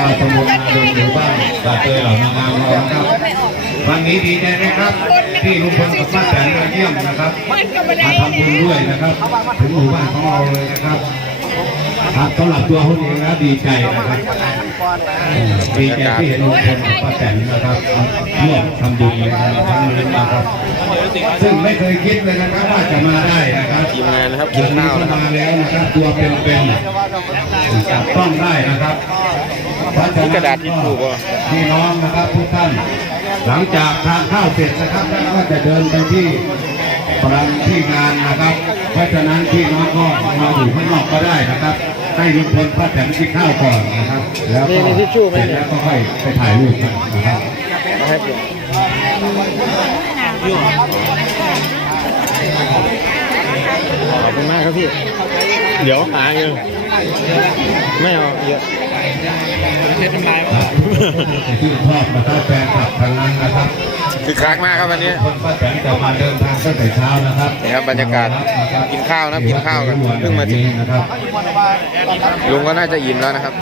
ก้าวตำบลนาดงหรือบ้านตาเตยเหล่านางงามเรานะครับวันนี้ดีใจไหมครับที่ลุงพลกับป้าแตนมาเยี่ยมนะครับมาทำบุญด้วยนะครับ ถึงหมู่บ้านของเราเลยนะครับ ครับสำหรับตัวคนเองแล้วดีใจนะครับดีใจที่เห็นลุงพลกับป้าแตนนะครับร่วมทำบุญในครั้งนี้นะครับ ซึ่งไม่เคยคิดเลยนะครับว่าจะมาได้นะครับทีมงานนะครับกินข้าววันะครับมาแล้วนะครับ ตัวเป็นๆจับต้องได้นะครับเพราฉนั้นกระดาษทิชชู่ป่ะพี่น้องนะครับทุกท่าน หลังจากทานข้าวเสร็จนะครับแล้วก็จะเดินไปที่ประที่งานนะครับ เพราะฉะนั้นพี่น้องก็มาอยู่ข้างนอกก็ได้นะครับ ให้ลุงพลป้าแตนกินข้าวก่อนนะครับ แล้วก็มีมีทิชชู่ไหมเสร็จแล้วก็ค่อยไปถ่ายรูปกันนะครับให้ผมขอบคุณมากครับพี่ เดี๋ยวหาเองไม่เอาเยอะเช็ดน้ำลายที่ชอบนะครับแฟน คือคักมากครับวันนี้คนป้าแตนจะมาเดินทางตั้งแต่เช้านะครับนี่ครับบรรยากาศกินข้าวนะกินข้าวกันเพิ่งมาถึงนะครับลุงก็น่าจะอิ่มแล้วนะครับ